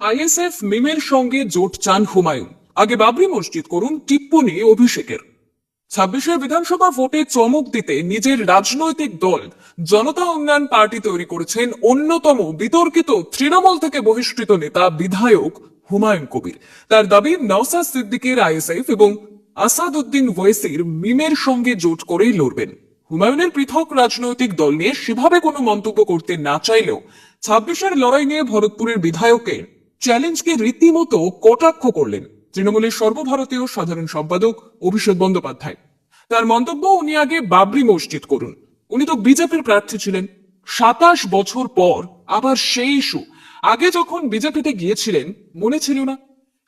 ISF মিমের সঙ্গে জোট চান হুমায়ুন, আগে বাবরি মসজিদ করুন টিপ্পনি অভিষেকের। 26-এর বিধানসভা ভোটে চমক দিতে নিজের রাজনৈতিক দল জনতা উন্নয়ন পার্টি তৈরি করেছেন অন্যতম বিতর্কিত তৃণমূল থেকে বহিষ্কৃত নেতা বিধায়ক হুমায়ুন কবির। তার দাবি নওশাদ সিদ্দিকের আইএসএফ এবং আসাদউদ্দিন ওয়েসির মিমের সঙ্গে জোট করেই লড়বেন। হুমায়ুনের পৃথক রাজনৈতিক দল নিয়ে সেভাবে কোনো মন্তব্য করতে না চাইলেও 26-এর লড়াই নিয়ে ভরতপুরের বিধায়কের চ্যালেঞ্জকে রীতিমতো কটাক্ষ করলেন তৃণমূলের সর্বভারতীয় সাধারণ সম্পাদক অভিষেক বন্দ্যোপাধ্যায়। তার মন্তব্য, উনি আগে বাবরি মসজিদ করুন, উনি তো বিজেপির প্রার্থী ছিলেন। 27 বছর পর আবার সেই ইস্যু, আগে যখন বিজেপিতে গিয়েছিলেন মনে ছিল না?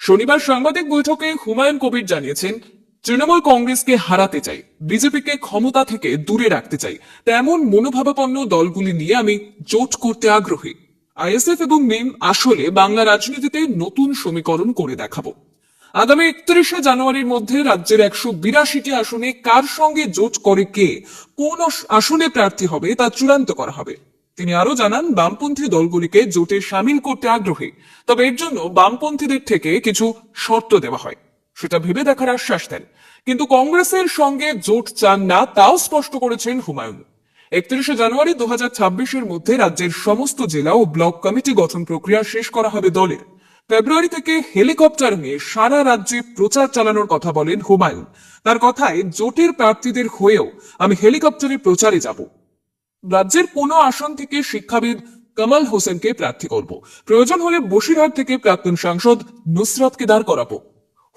শনিবার সাংবাদিক বৈঠকে হুমায়ুন কবির জানিয়েছেন, তৃণমূল কংগ্রেসকে হারাতে চাই, বিজেপিকে ক্ষমতা থেকে দূরে রাখতে চাই, তেমন মনোভাবাপন্ন দলগুলি নিয়ে আমি জোট করতে আগ্রহী। আইএসএফ এবং মিম আসলে বাংলা রাজনীতিতে নতুন সমীকরণ করে দেখাবো। আগামী 31শে জানুয়ারির মধ্যে রাজ্যের 182টি আসনে কার সঙ্গে জোট করে কে কোন আসনে প্রার্থী হবে তা চূড়ান্ত করা হবে। তিনি আরো জানান, বামপন্থী দলগুলিকে জোটে সামিল করতে আগ্রহী, তবে এর জন্য বামপন্থীদের থেকে কিছু শর্ত দেওয়া হয়, সেটা ভেবে দেখার আশ্বাস দেন। কিন্তু কংগ্রেসের সঙ্গে জোট চান না তাও স্পষ্ট করেছেন হুমায়ুন। 31শে জানুয়ারি 2026-এর মধ্যে রাজ্যের সমস্ত জেলা ও ব্লক কমিটি গঠন প্রক্রিয়া শেষ করা হবে দলের। ফেব্রুয়ারি থেকে হেলিকপ্টার নিয়ে সারা রাজ্যে প্রচার চালানোর কথা বলেন হুমায়ুন। তার কথায়, জোটের প্রার্থীদের হয়েও আমি হেলিকপ্টারে প্রচারে যাব। রাজ্যের কোনো আসন থেকে শিক্ষাবিদ কামাল হোসেনকে প্রার্থী করব, প্রয়োজন হলে বসিরহাট থেকে প্রাক্তন সাংসদ নুসরাতকে দাঁড় করাবো।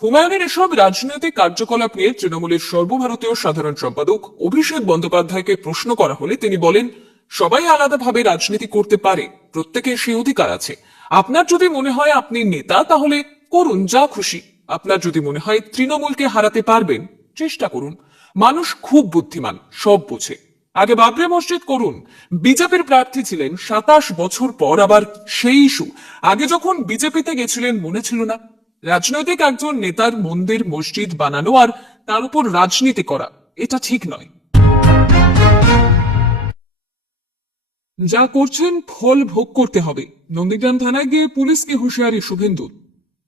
হুমায়ুনের এসব রাজনৈতিক কার্যকলাপ নিয়ে তৃণমূলের সর্বভারতীয় সাধারণ সম্পাদক অভিষেক বন্দ্যোপাধ্যায়কে প্রশ্ন করা হলে তিনি বলেন, সবাই আলাদাভাবে রাজনীতি করতে পারে, প্রত্যেকের সেই অধিকার আছে। আপনার যদি মনে হয় আপনি নেতা, তাহলে করুন যা খুশি। আপনার যদি মনে হয় তৃণমূলকে হারাতে পারবেন, চেষ্টা করুন। মানুষ খুব বুদ্ধিমান, সব বোঝে। আগে বাবরি মসজিদ করুন। বিজেপির প্রার্থী ছিলেন, 27 বছর পর আবার সেই ইস্যু, আগে যখন বিজেপিতে গেছিলেন মনে ছিল না? রাজনৈতিক একজন নেতার মন্দির মসজিদ বানানো আর তার উপর রাজনীতি করা, এটা ঠিক নয়। যা করছেন ফল ভোগ করতে হবে, নন্দীগ্রাম থানায় গিয়ে পুলিশকে হুঁশিয়ারি শুভেন্দুর।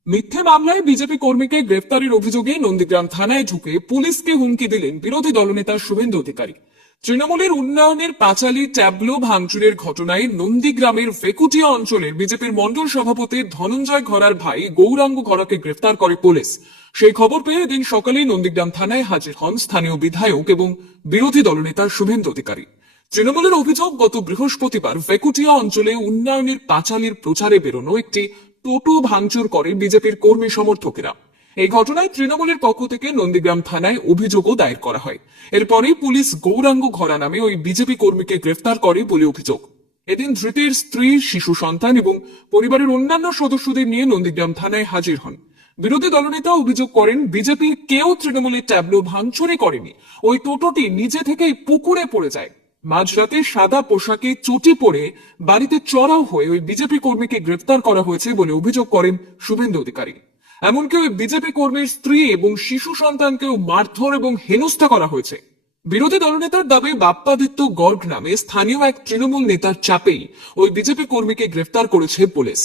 মিথ্যে মামলায় বিজেপি কর্মীকে গ্রেফতারের অভিযোগে নন্দীগ্রাম থানায় ঢুকে পুলিশকে হুমকি দিলেন বিরোধী দলনেতা শুভেন্দু অধিকারী। তৃণমূলের উন্নয়নের পাঁচালী ট্যাবলো ভাঙচুরের ঘটনায় নন্দীগ্রামের ভেকুটিয়া অঞ্চলের বিজেপির মন্ডল সভাপতি ধনঞ্জয় ঘরার ভাই গৌরাঙ্গ ঘরাকে গ্রেফতার করে পুলিশ। সেই খবর পেয়ে এদিন সকালেই নন্দীগ্রাম থানায় হাজির হন স্থানীয় বিধায়ক এবং বিরোধী দলনেতা শুভেন্দু অধিকারী। তৃণমূলের অভিযোগ, গত বৃহস্পতিবার ভেকুটিয়া অঞ্চলে উন্নয়নের পাঁচালীর প্রচারে বেরোনো একটি টোটো ভাঙচুর করে বিজেপির কর্মী সমর্থকেরা। এই ঘটনায় তৃণমূলের পক্ষ থেকে নন্দীগ্রাম থানায় অভিযোগও দায়ের করা হয়। এরপরেই পুলিশ গৌরাঙ্গ ঘরা নামে ওই বিজেপি কর্মীকে গ্রেফতার করে বলে অভিযোগ। এদিন ধৃতের স্ত্রী, শিশু সন্তান এবং পরিবারের অন্যান্য সদস্যদের নিয়ে নন্দীগ্রাম থানায় হাজির হন। বিরোধী দলনেতা অভিযোগ করেন, বিজেপির কেউ তৃণমূলের ট্যাবলো ভাঙচুরে করেনি, ওই টোটোটি নিজে থেকেই পুকুরে পড়ে যায়। মাঝরাতে সাদা পোশাকে চটি পরে বাড়িতে চড়াও হয়ে ওই বিজেপি কর্মীকে গ্রেফতার করা হয়েছে বলে অভিযোগ করেন শুভেন্দু অধিকারী। এমনকি ওই বিজেপি কর্মীর স্ত্রী এবং শিশু সন্তানকেও মারধর এবং হেনস্থা করা হয়েছে। বিরোধী দলনেতার দাবি, বাপ্পাদিত্য গর্গ নামে স্থানীয় এক তৃণমূল নেতার চাপেই ওই বিজেপি কর্মীকে গ্রেফতার করেছে পুলিশ।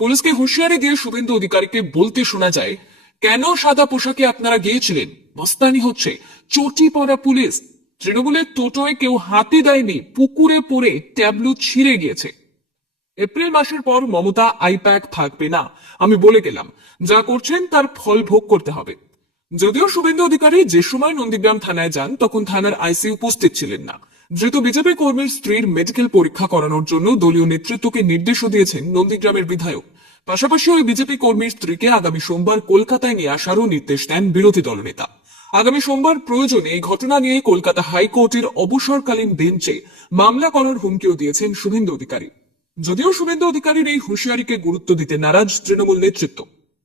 পুলিশকে হুঁশিয়ারি দিয়ে শুভেন্দু অধিকারীকে বলতে শোনা যায়, কেন সাদা পোশাকে আপনারা গিয়েছিলেন? মস্তানি হচ্ছে, চটি পরা পুলিশ। তৃণমূলের টোটোয় কেউ হাতে দেয়নি, পুকুরে পড়ে ট্যাবলো ছিঁড়ে গিয়েছে। এপ্রিল মাসের পর মমতা আইপ্যাক থাকবে না, আমি বলে গেলাম। যা করছেন তার ফল ভোগ করতে হবে। যদিও শুভেন্দু অধিকারী যে সময় নন্দীগ্রাম থানায় যান তখন থানার আইসি উপস্থিত ছিলেন না। ধৃত বিজেপি কর্মীর স্ত্রীর মেডিকেল পরীক্ষা করানোর জন্য দলীয় নেতৃত্বকে নির্দেশও দিয়েছেন নন্দীগ্রামের বিধায়ক। পাশাপাশি ওই বিজেপি কর্মীর স্ত্রীকে আগামী সোমবার কলকাতায় নিয়ে আসারও নির্দেশ দেন বিরোধী দলনেতা। আগামী সোমবার প্রয়োজনে এই ঘটনা নিয়ে কলকাতা হাইকোর্টের অবসরকালীন বেঞ্চে মামলা করার হুমকিও দিয়েছেন শুভেন্দু অধিকারী। যদিও শুভেন্দু অধিকারীর এই হুঁশিয়ারিকে গুরুত্ব দিতে নারাজ তৃণমূল নেতৃত্ব।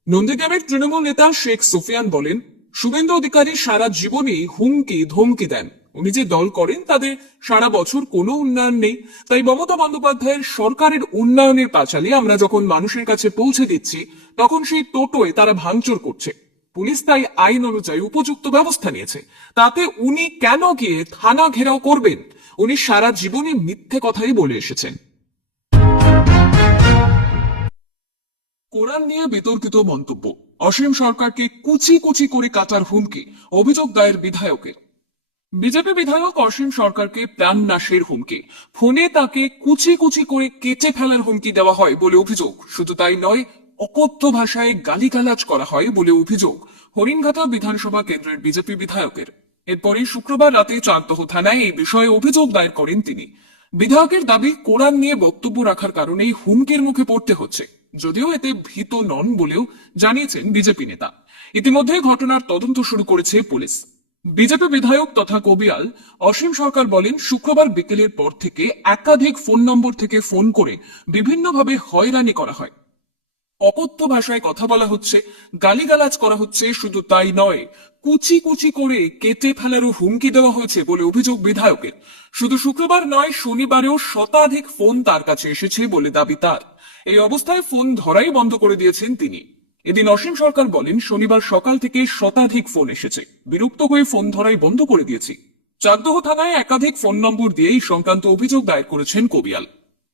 নন্দীগ্রামের তৃণমূল নেতা শেখ সুফিয়ান বলেন, শুভেন্দু অধিকারী সারা জীবনই হুমকি ধমকি দেন। উনি যে দল করেন তাদের সারা বছর কোনো উন্নয়ন নেই, তাই মমতা বন্দ্যোপাধ্যায়ের সরকারের উন্নয়নের পাঁচালী আমরা যখন মানুষের কাছে পৌঁছে দিচ্ছি তখন সেই টোটোয় তারা ভাঙচুর করছে। পুলিশ তাই আইন অনুযায়ী উপযুক্ত ব্যবস্থা নিয়েছে। তাতে উনি কেন গিয়ে থানা ঘেরাও করবেন? উনি সারা জীবনে মিথ্যে কথাই বলে এসেছেন। কোরআন নিয়ে বিতর্কিত মন্তব্য, অসীম সরকারকে কুচি কুচি করে কাটার হুমকি, অভিযোগ দায়ের বিধায়কের। বিজেপি বিধায়ক অসীম সরকারকে প্রাণ নাশের হুমকি, ফোনে তাকে কুচি কুচি করে কেটে ফেলার হুমকি দেওয়া হয় বলে অভিযোগ। শুধু তাই নয়, অকথ্য ভাষায় গালিগালাজ করা হয় বলে অভিযোগ হরিণঘাটা বিধানসভা কেন্দ্রের বিজেপি বিধায়কের। এরপরই শুক্রবার রাতে চাকদহ থানায় এই বিষয়ে অভিযোগ দায়ের করেন তিনি। বিধায়কের দাবি, কোরআন নিয়ে বক্তব্য রাখার কারণেই হুমকির মুখে পড়তে হচ্ছে, যদিও এতে ভীত নন বলেও জানিয়েছেন বিজেপি নেতা। ইতিমধ্যে ঘটনার তদন্ত শুরু করেছে পুলিশ। বিজেপি বিধায়ক তথা কবিয়াল অসীম সরকার বলেন, শুক্রবার বিকেলের পর থেকে একাধিক ফোন নম্বর থেকে ফোন করে বিভিন্নভাবে হয়রানি করা হয়, অকথ্য ভাষায় কথা বলা হচ্ছে, গালিগালাজ করা হচ্ছে। শুধু তাই নয়, কুচি কুচি করে কেটে ফেলারও হুমকি দেওয়া হয়েছে বলে অভিযোগ বিধায়কের। শুধু শুক্রবার নয়, শনিবারেও শতাধিক ফোন তার কাছে এসেছে বলে দাবি তার। এই অবস্থায় ফোন ধরাই বন্ধ করে দিয়েছেন তিনি। এদিন অসীম সরকার বলেন, শনিবার সকাল থেকে শতাধিক ফোন এসেছে, বিরক্ত হয়ে ফোন ধরাই বন্ধ করে দিয়েছি। চাকদহ থানায় একাধিক ফোন নম্বর দিয়ে এই সংক্রান্ত অভিযোগ দায়ের করেছেন কবিয়াল।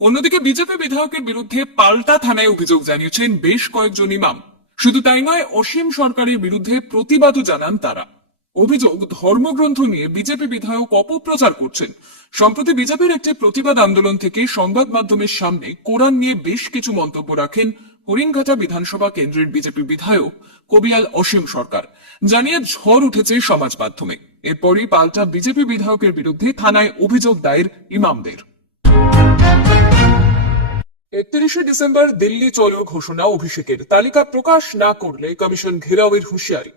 অন্যদিকে বিজেপি বিধায়কের বিরুদ্ধে পাল্টা থানায় অভিযোগ জানিয়েছেন বেশ কয়েকজন ইমাম। শুধু তাই নয়, অসীম সরকারের বিরুদ্ধে প্রতিবাদও জানান তারা। অভিযোগ, ধর্মগ্রন্থ নিয়ে বিজেপি বিধায়ক অপপ্রচার করছেন। সম্প্রতি বিজেপির একটি প্রতিবাদ আন্দোলন থেকে সংবাদ মাধ্যমের সামনে কোরআন নিয়ে বেশ কিছু মন্তব্য রাখেন হরিণঘাটা বিধানসভা কেন্দ্রের বিজেপি বিধায়ক কবিয়াল অসীম সরকার। জানিয়ে ঝড় উঠেছে সমাজ মাধ্যমে। এরপরই পাল্টা বিজেপি বিধায়কের বিরুদ্ধে থানায় অভিযোগ দায়ের ইমামদের। 31শে ডিসেম্বর দিল্লি চলো ঘোষণা, অভিষেকের তালিকা প্রকাশ না করলে কমিশন ঘেরাওয়ের হুঁশিয়ারি।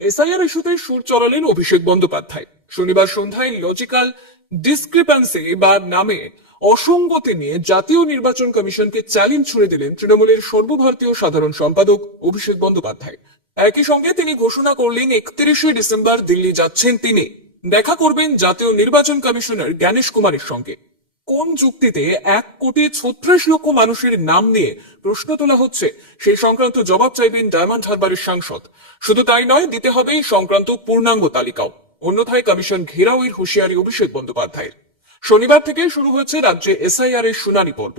এসআইআর ইস্যুতে সুর চড়ালেন অভিষেক বন্দ্যোপাধ্যায়। শনিবার সন্ধ্যায় লজিক্যাল ডিসক্রিপেন্সি বা নামে অসঙ্গতি নিয়ে জাতীয় নির্বাচন কমিশনকে চ্যালেঞ্জ ছুড়ে দিলেন তৃণমূলের সর্বভারতীয় সাধারণ সম্পাদক অভিষেক বন্দ্যোপাধ্যায়। একই সঙ্গে তিনি ঘোষণা করলেন, 31শে ডিসেম্বর দিল্লি যাচ্ছেন তিনি, দেখা করবেন জাতীয় নির্বাচন কমিশনার জ্ঞানেশ কুমারের সঙ্গে। কোন যুক্তিতে 1,36,00,000 মানুষের নাম নিয়ে প্রশ্ন তোলা হচ্ছে, সেই সংক্রান্ত জবাব চাইবেন ডায়মন্ড হারবারের সাংসদ। শুধু তাই নয়, দিতে হবে এই সংক্রান্ত পূর্ণাঙ্গ তালিকাও, অন্যথায় কমিশন ঘেরাওয়ের হুঁশিয়ারি অভিষেক বন্দ্যোপাধ্যায়ের। শনিবার থেকে শুরু হচ্ছে রাজ্যে এসআইআর এর শুনানি পর্ব।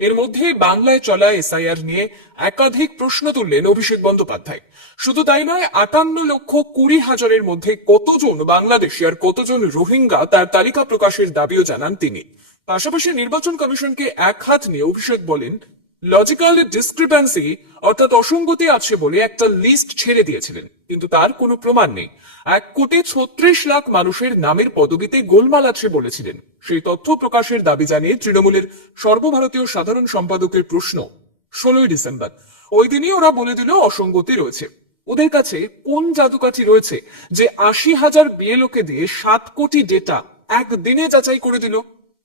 এর মধ্যে বাংলায় চলা এসআইআর নিয়ে একাধিক প্রশ্ন তুললেন অভিষেক বন্দ্যোপাধ্যায়। শুধু তাই নয়, 58,20,000-এর মধ্যে কতজন বাংলাদেশি আর কতজন রোহিঙ্গা তার তালিকা প্রকাশের দাবিও জানান তিনি। পাশাপাশি নির্বাচন কমিশনকে এক হাত নিয়ে অভিষেক বলেন, লজিক্যাল ডিসক্রিপেন্সি অর্থাৎ অসঙ্গতি আছে বলে একটা লিস্ট ছেড়ে দিয়েছিলেন, কিন্তু তার কোনো প্রমাণ নেই। 1,36,00,000 মানুষের নামের পদবিতে গোলমাল আছে বলেছিলেন, সেই তথ্য প্রকাশের দাবি জানিয়ে তৃণমূলের সর্বভারতীয় সাধারণ সম্পাদকের প্রশ্ন। 16ই ডিসেম্বর ওই দিনই ওরা বলে দিল অসঙ্গতি রয়েছে। ওদের কাছে কোন জাদুকাঠি রয়েছে যে 80,000 বিএলওকে দিয়ে 7 কোটি ডেটা একদিনে যাচাই করে দিল,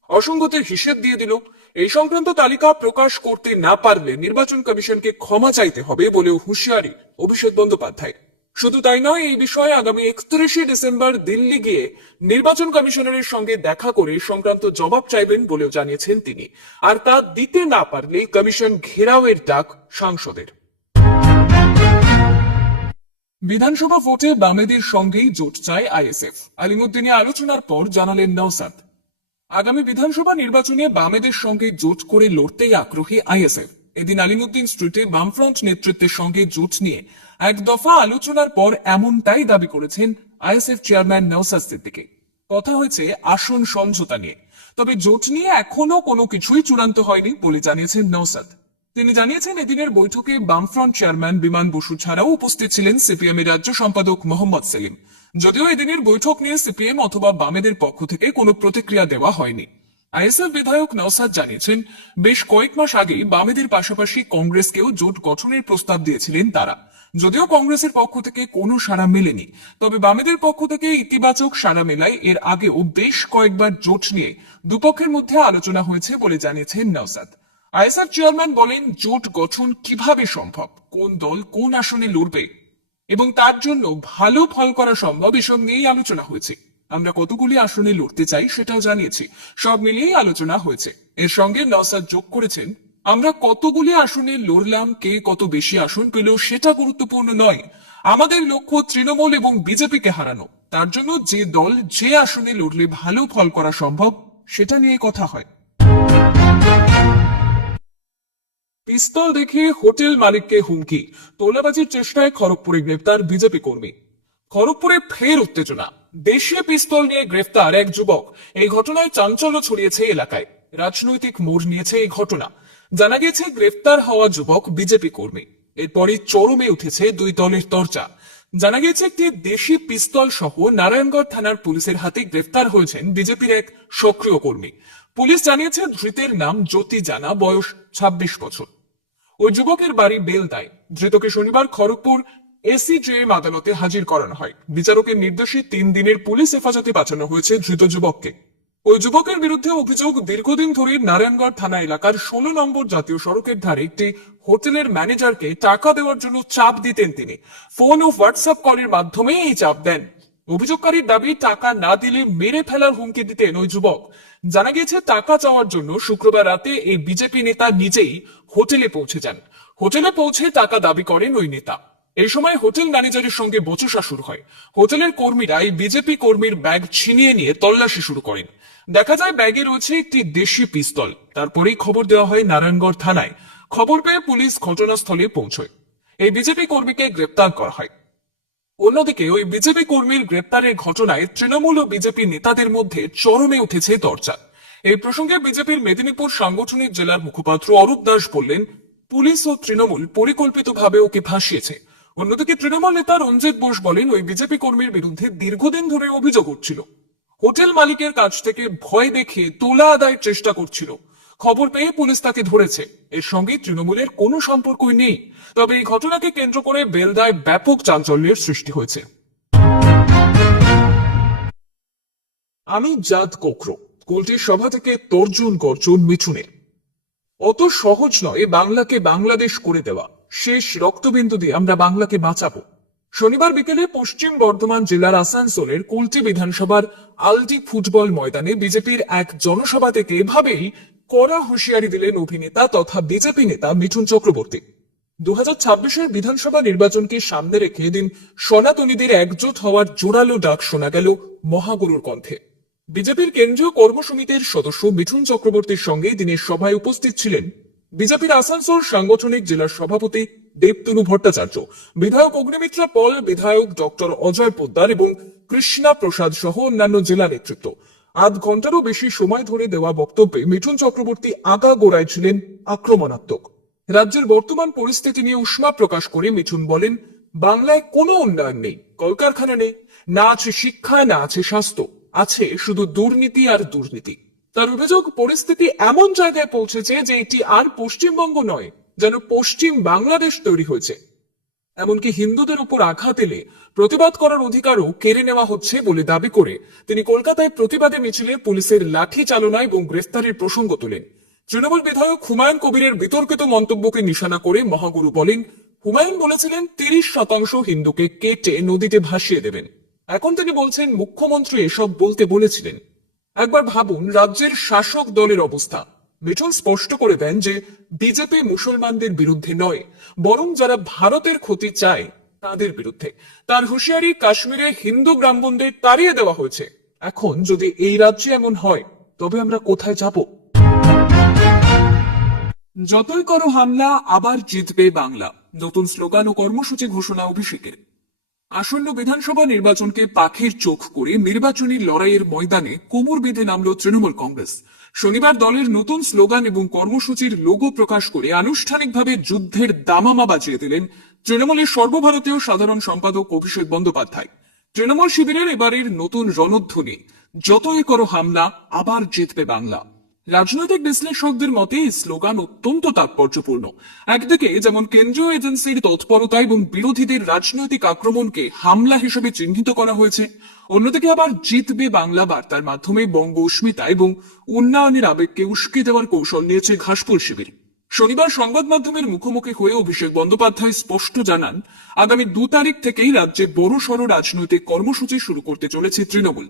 অসঙ্গতির হিসেব দিয়ে দিল। এই সংক্রান্ত তালিকা প্রকাশ করতে না পারলে নির্বাচন কমিশনকে ক্ষমা চাইতে হবে বলেও হুঁশিয়ারি অভিষেক বন্দ্যোপাধ্যায়। শুধু তাই নয়, এই বিষয়ে আগামী 31শে ডিসেম্বর দিল্লি গিয়ে নির্বাচন কমিশনারের সঙ্গে দেখা করে সংক্রান্ত জবাব চাইবেন বলেও জানিয়েছেন তিনি। আর তা দিতে না পারলে কমিশন ঘেরাওয়ের ডাক সাংসদের। বিধানসভা ভোটে বামেদের সঙ্গেই জোট চায় আইএসএফ, আলিমুদ্দিনে আলোচনার পর জানালেন নওসাদ। আগামী বিধানসভা নির্বাচনে বামেদের সঙ্গে জোট করে লড়তেই আগ্রহী আইএসএফ। এদিন আলিমুদ্দিন স্ট্রিটে বামফ্রন্ট নেতৃত্বের সঙ্গে জোট নিয়ে এক দফা আলোচনার পর এমনটাই দাবি করেছেন আইএসএফ চেয়ারম্যান নওসাদ সিদ্দিকী। কথা হয়েছে আসন সমঝোতা নিয়ে, তবে জোট নিয়ে এখনো কোনো কিছুই চূড়ান্ত হয়নি বলে জানিয়েছেন নওসাদ। তিনি জানিয়েছেন, এদিনের বৈঠকে বামফ্রন্ট চেয়ারম্যান বিমান বসু ছাড়াও উপস্থিত ছিলেন সিপিএম এর রাজ্য সম্পাদক মোহাম্মদ সেলিম। যদিও এদিনের বৈঠক নিয়ে সিপিএম অথবা বামেদের পক্ষ থেকে কোনো প্রতিক্রিয়া দেওয়া হয়নি। আইএসএফ বিধায়ক নওসাদ জানিয়েছেন, বেশ কয়েক মাস আগে বামেদের পাশাপাশি কংগ্রেসকেও জোট গঠনের প্রস্তাব দিয়েছিলেন তারা। যদিও কংগ্রেসের পক্ষ থেকে কোনো সাড়া মেলেনি, তবে বামেদের পক্ষ থেকে ইতিবাচক সাড়া মেলায় এর আগেও বেশ কয়েকবার জোট নিয়ে দুপক্ষের মধ্যে আলোচনা হয়েছে বলে জানিয়েছেন নওসাদ। আইএসএফ চেয়ারম্যান বলেন, জোট গঠন কিভাবে সম্ভব, কোন দল কোন আসনে লড়বে এবং তার জন্য ভালো ফল করা সম্ভব, এসব নিয়েই আলোচনা হয়েছে। আমরা কতগুলি আসনে লড়তে চাই সেটাও জানিয়েছি, সব মিলিয়েই আলোচনা হয়েছে। এর সঙ্গে নওসাদ যোগ করেছেন, আমরা কতগুলি আসনে লড়লাম, কে কত বেশি আসন পেল সেটা গুরুত্বপূর্ণ নয়। আমাদের লক্ষ্য তৃণমূল এবং বিজেপিকে হারানো। তার জন্য যে দল যে আসনে লড়লে ভালো ফল করা সম্ভব সেটা নিয়ে কথা হয়। পিস্তল দেখে হোটেল মালিককে হুমকি, তোলাবাজির চেষ্টায় খড়গপুরে গ্রেফতার বিজেপি কর্মী। খড়গপুরে ফের উত্তেজনা, দেশীয় পিস্তল নিয়ে গ্রেফতার এক যুবক। এই ঘটনায় চাঞ্চল্য ছড়িয়েছে এলাকায়, রাজনৈতিক মোড় নিয়েছে এই ঘটনা। জানা গেছে গ্রেফতার হওয়া যুবক বিজেপি কর্মী। এরপরই চরমে উঠেছে দুই দলের তরজা। জানা গেছে একটি দেশি পিস্তল সহ নারায়ণগড় থানার পুলিশের হাতে গ্রেফতার হয়েছেন বিজেপির এক সক্রিয় কর্মী। পুলিশ জানিয়েছে ধৃতের নাম জ্যোতি জানা, বয়স 26 বছর। ওই যুবকের বাড়ি বেলদায়। ধৃতকে শনিবার খড়গপুর এসিজেএম আদালতে হাজির করানো হয়। বিচারকের নির্দেশে 3 দিনের পুলিশ হেফাজতে পাঠানো হয়েছে ধৃত যুবককে। ওই যুবকের বিরুদ্ধে অভিযোগ, দীর্ঘদিন ধরে নারায়ণগড় থানা এলাকার 16 নম্বর জাতীয় সড়কের ধারে একটি হোটেলের ম্যানেজারকে টাকা দেওয়ার জন্য চাপ দিতেন তিনি। ফোন ও হোয়াটসঅ্যাপ কলের মাধ্যমে এই চাপ দেন। অভিযোগকারীর দাবি, টাকা না দিলে মেরে ফেলার হুমকি দিতেন ওই যুবক। জানা গেছে টাকা চাওয়ার জন্য শুক্রবার রাতে এই বিজেপি নেতা নিজেই হোটেলে পৌঁছে যান। হোটেলে পৌঁছে টাকা দাবি করেন ওই নেতা। এই সময় হোটেল ম্যানেজারের সঙ্গে বচসা শুরু হয়। হোটেলের কর্মীরা এই বিজেপি কর্মীর ব্যাগ ছিনিয়ে নিয়ে তল্লাশি শুরু করেন। দেখা যায় ব্যাগে রয়েছে একটি দেশি পিস্তল। তারপরেই খবর দেওয়া হয় নারায়ণগড় থানায়। খবর পেয়ে পুলিশ ঘটনাস্থলে পৌঁছয়। এই বিজেপি কর্মীকে গ্রেপ্তার করা হয়। অন্যদিকে ওই বিজেপি কর্মীর গ্রেপ্তারের ঘটনায় তৃণমূল ও বিজেপি নেতাদের মধ্যে চরমে উঠেছে চর্চা। এই প্রসঙ্গে বিজেপির মেদিনীপুর সাংগঠনিক জেলার মুখপাত্র অরূপ দাস বললেন, পুলিশ ও তৃণমূল পরিকল্পিতভাবে ওকে ফাঁসিয়েছে। অন্যদিকে তৃণমূল নেতা রঞ্জিত বোস বলেন, ওই বিজেপি কর্মীর বিরুদ্ধে দীর্ঘদিন ধরে অভিযোগ উঠছিল। হোটেল মালিকের কাছ থেকে ভয় দেখিয়ে তোলা আদায়ের চেষ্টা করছিল। খবর পেয়ে পুলিশ তাকে ধরেছে। এর সঙ্গে তৃণমূলের কোনো সম্পর্কই নেই। তবে এই ঘটনাকে কেন্দ্র করে বেলদায় ব্যাপক চাঞ্চল্যের সৃষ্টি হয়েছে। আমি জাত কোকরো, কুলটির সভা থেকে তর্জুন গর্জন মিঠুনের। অত সহজ নয় বাংলাকে বাংলাদেশ করে দেওয়া। শেষ রক্তবিন্দু দিয়ে আমরা বাংলাকে বাঁচাবো। শনিবার বিকেলে পশ্চিম বর্ধমান জেলার আসানসোলের কুলটি বিধানসভার আলটি ফুটবল ময়দানে বিজেপির এক জনসভা থেকে এভাবেই কড়া হুঁশিয়ারি দিলেন অভিনেতা তথা বিজেপি নেতা মিঠুন চক্রবর্তী। 2026-এর বিধানসভা নির্বাচনকে সামনে রেখে এদিন সনাতনীদের একজোট হওয়ার জোরালো ডাক শোনা গেল মহাগুরুর কণ্ঠে। বিজেপির কেন্দ্রীয় কর্মসমিতির সদস্য মিঠুন চক্রবর্তীর সঙ্গে দিনের সভায় উপস্থিত ছিলেন বিজেপির আসানসোল সাংগঠনিক জেলার সভাপতি দেবতনু ভট্টাচার্য, বিধায়ক অগ্নিমিত্রা পল, বিধায়ক ডক্টর অজয় পোদ্দার এবং কৃষ্ণা প্রসাদ সহ অন্যান্য জেলা নেতৃত্ব। আধ ঘন্টারও বেশি সময় ধরে দেওয়া বক্তব্যে মিঠুন চক্রবর্তী আগাগোড়ায় ছিলেন আক্রমণাত্মক। রাজ্যের বর্তমান পরিস্থিতি নিয়ে উষ্মা প্রকাশ করে মিঠুন বলেন, বাংলায় কোনো উন্নয়ন নেই, কলকারখানা নেই, না আছে শিক্ষা, না আছে স্বাস্থ্য, আছে শুধু দুর্নীতি আর দুর্নীতি। তার অভিযোগ, পরিস্থিতি এমন জায়গায় পৌঁছেছে যে এটি আর পশ্চিমবঙ্গ নয়, যেন পশ্চিম বাংলাদেশ তৈরি হয়েছে। এমনকি হিন্দুদের উপর আঘাত এলে প্রতিবাদ করার অধিকারও কেড়ে নেওয়া হচ্ছে বলে দাবি করে তিনি কলকাতায় প্রতিবাদে মিছিলে পুলিশের লাঠি চালনা এবং গ্রেফতারের প্রসঙ্গ তোলেন। তৃণমূল বিধায়ক হুমায়ুন কবিরের বিতর্কিত মন্তব্যকে নিশানা করে মহাগুরু বলেন, হুমায়ুন বলেছিলেন 30% হিন্দুকে কেটে নদীতে ভাসিয়ে দেবেন। এখন তিনি বলছেন মুখ্যমন্ত্রী এসব বলতে বলেছিলেন। একবার ভাবুন রাজ্যের শাসক দলের অবস্থা। মিঠুন স্পষ্ট করে দেন যে বিজেপি মুসলমানদের বিরুদ্ধে নয়, বরং যারা ভারতের ক্ষতি চায় তাদের বিরুদ্ধে। তার হুঁশিয়ারি, কাশ্মীরে হিন্দু ব্রাহ্মণদের তাড়িয়ে দেওয়া হয়েছে। এখন যদি এই রাজ্যে এমন হয় তবে আমরা কোথায় যাব? যতই করো হামলা, আবার জিতবে বাংলা, নতুন স্লোগান ও কর্মসূচি ঘোষণা অভিষেকের। আসন্ন বিধানসভা নির্বাচনকে পাখির চোখ করে নির্বাচনী লড়াইয়ের ময়দানে কোমর বেঁধে নামল তৃণমূল কংগ্রেস। শনিবার দলের নতুন স্লোগান এবং কর্মসূচির লোগো প্রকাশ করে আনুষ্ঠানিকভাবে যুদ্ধের দামামা বাজিয়ে দিলেন তৃণমূলের সর্বভারতীয় সাধারণ সম্পাদক অভিষেক বন্দ্যোপাধ্যায়। তৃণমূল শিবিরের এবারের নতুন রণধ্বনি, যতই করো হামলা, আবার জিতবে বাংলা। রাজনৈতিক বিশ্লেষকদের মতে এই স্লোগান অত্যন্ত তাৎপর্যপূর্ণ। একদিকে যেমন কেন্দ্রীয় এজেন্সির তৎপরতা এবং বিরোধীদের রাজনৈতিক আক্রমণকে হামলা হিসেবে চিহ্নিত করা হয়েছে, অন্যদিকে আবার জিতবে বাংলা বার্তার মাধ্যমে বঙ্গ অস্মিতা এবং উন্নয়নের আবেগকে উস্কে দেওয়ার কৌশল নিয়েছে ঘাসফুল শিবির। শনিবার সংবাদ মাধ্যমের মুখোমুখি হয়ে অভিষেক বন্দ্যোপাধ্যায় স্পষ্ট জানান, আগামী 2 তারিখ থেকেই রাজ্যে বড়সড় রাজনৈতিক কর্মসূচি শুরু করতে চলেছে তৃণমূল।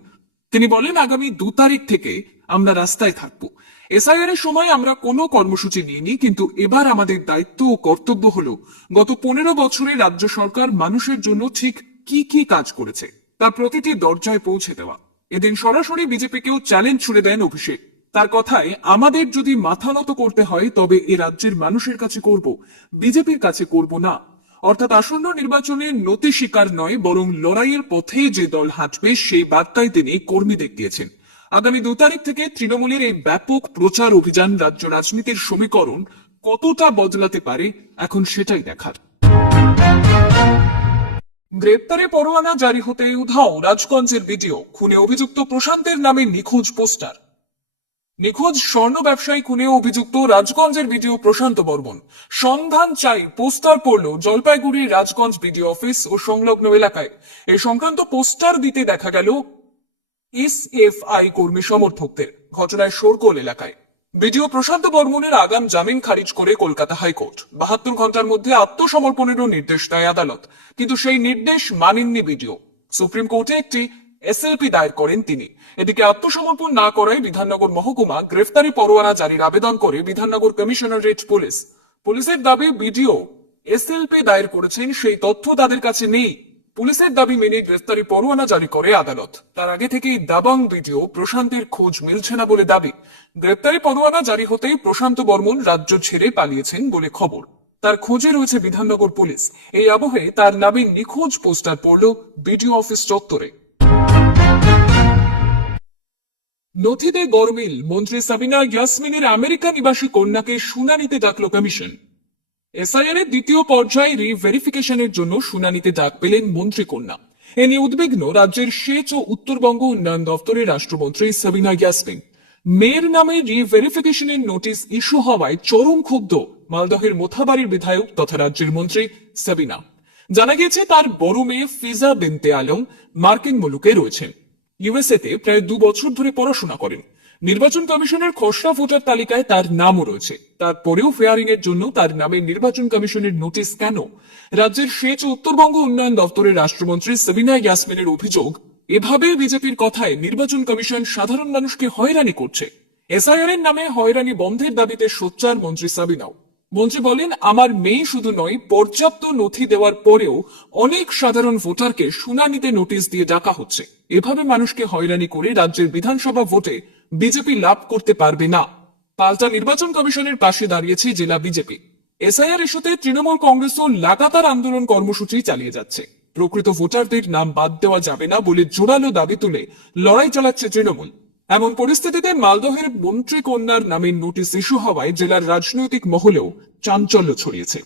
তিনি বলেন, আগামী 2 তারিখ থেকে আমরা রাস্তায় থাকবো। এসআইআর এর সময় আমরা কোনো কর্মসূচি নিইনি, কিন্তু এবার আমাদের দায়িত্ব ও কর্তব্য হলো গত 15 বছরে রাজ্য সরকার মানুষের জন্য ঠিক কি কি কাজ করেছে তার প্রতিটি দরজায় পৌঁছে দেওয়া। এদিন সরাসরি বিজেপিকেও চ্যালেঞ্জ ছুড়ে দেন অভিষেক। তার কথায়, আমাদের যদি মাথা নত করতে হয় তবে এ রাজ্যের মানুষের কাছে করব, বিজেপির কাছে করব না। অর্থাৎ আসন্ন নির্বাচনে নতি শিকার নয়, বরং লড়াইয়ের পথে যে দল হাঁটবে সেই বার্তাই তিনি কর্মীদের দিয়েছেন। আগামী 2 তারিখ থেকে তৃণমূলের এই ব্যাপক প্রচার অভিযান রাজ্য রাজনীতির সমীকরণ কতটা বদলাতে পারে, এখন সেটাই দেখার। গ্রেপ্তারে পরোয়ানা জারি হতে উধাও রাজগঞ্জের ভিডিও, খুনে অভিযুক্ত প্রশান্তের নামে নিখোঁজ পোস্টার। নিখোঁজ স্বর্ণ ব্যবসায়ী খুনে অভিযুক্ত রাজগঞ্জের ভিডিও প্রশান্ত বর্মন। সন্ধান চাই পোস্টার পড়ল জলপাইগুড়ির রাজগঞ্জ ভিডিও অফিস ও সংলগ্ন এলাকায়। এই সংক্রান্ত পোস্টার দিতে দেখা গেল এসএফআই কর্মী সমর্থকদের। ঘটনায় শোরগোল এলাকায়। ভিডিও প্রশান্ত বর্মনের আগাম জামিন খারিজ করে কলকাতা হাইকোর্ট। 72 ঘন্টার মধ্যে আত্মসমর্পণেরও নির্দেশ দেয় আদালত, কিন্তু সেই নির্দেশ মানেননি ভিডিও। সুপ্রিম কোর্টে একটি এসএলপি দায়ের করেন তিনি। এদিকে আত্মসমর্পণ না করায় বিধাননগর মহকুমা গ্রেফতারি পরোয়ানা জারির আবেদন করে বিধাননগর কমিশনারেট পুলিশ। পুলিশের দাবি ভিডিও এসএলপি দায়ের করেছেন সেই তথ্য তাদের কাছে নেই। পুলিশের দাবি মেনে গ্রেফতারি পরোয়ানা জারি করে আদালত। তার আগে থেকেই দাবাং ভিডিও প্রশান্তের খোঁজ মিলছে না বলে দাবি। গ্রেফতারি পরোয়ানা জারি হতেই প্রশান্ত বর্মন রাজ্য ছেড়ে পালিয়েছেন বলে খবর। তার খোঁজে রয়েছে বিধাননগর পুলিশ। এই আবহে তার নামে নিখোঁজ পোস্টার পড়ল বিডিও অফিস চত্বরে। নথিতে গরমিল, মন্ত্রী সাবিনা ইয়াসমিনের আমেরিকা নিবাসী কন্যাকে শুনানিতে ডাকল কমিশন। এসআইআর এর দ্বিতীয় পর্যায়ে রিভেরিফিকেশনের জন্য শুনানিতে ডাক পেলেন মন্ত্রী কন্যা। এ নিয়ে উদ্বিগ্ন রাজ্যের সেচ ও উত্তরবঙ্গ উন্নয়ন দপ্তরের রাষ্ট্রমন্ত্রী সাবিনা ইয়াসমিন। মেয়ের নামে রিভেরিফিকেশনের নোটিশ ইস্যু হওয়ায় চরম ক্ষুব্ধ মালদহের মোথাবাড়ির বিধায়ক তথা রাজ্যের মন্ত্রী সাবিনা। জানা গিয়েছে তার বড় মেয়ে ফিজা বিনতে আলম মার্কিন মুলুকে রয়েছেন। ইউএসএতে প্রায় 2 বছর ধরে পড়াশোনা করেন। নির্বাচন কমিশনের খসড়া ভোটার তালিকায় তার নামও রয়েছে। তারপরেও ফেয়ারিং এর জন্য তার নামে নির্বাচন কমিশনের নোটিশ কেন? রাজ্যের সেচ ও উত্তরবঙ্গ উন্নয়ন দপ্তরের রাষ্ট্রমন্ত্রী সাবিনা ইয়াসমিনের অভিযোগ, এভাবে বিজেপির কথায় নির্বাচন কমিশন সাধারণ মানুষকে হয়রানি করছে। এসআইআর এর নামে হয়রানি বন্ধের দাবিতে সোচ্চার মন্ত্রী সাবিনাও। মন্ত্রী বলেন, আমার মেয়ে শুধু নয়, পর্যাপ্ত নথি দেওয়ার পরেও অনেক সাধারণ ভোটারকে শুনানিতে নোটিশ দিয়ে ডাকা হচ্ছে। এভাবে মানুষকে হয়রানি করে রাজ্যের বিধানসভা ভোটে বিজেপি লাভ করতে পারবে না। পাল্টা নির্বাচন কমিশনের পাশে দাঁড়িয়েছে জেলা বিজেপি। এসআইআর ইস্যুতে তৃণমূল কংগ্রেসও লাগাতার আন্দোলন কর্মসূচি চালিয়ে যাচ্ছে। প্রকৃত ভোটারদের নাম বাদ দেওয়া যাবে না বলে জোরালো দাবি তুলে লড়াই চালাচ্ছে তৃণমূল। এমন পরিস্থিতিতে মালদহের মন্ত্রী কন্যার নামে নোটিশ ইস্যু হওয়ায় জেলার রাজনৈতিক মহলেও চাঞ্চল্য ছড়িয়েছে।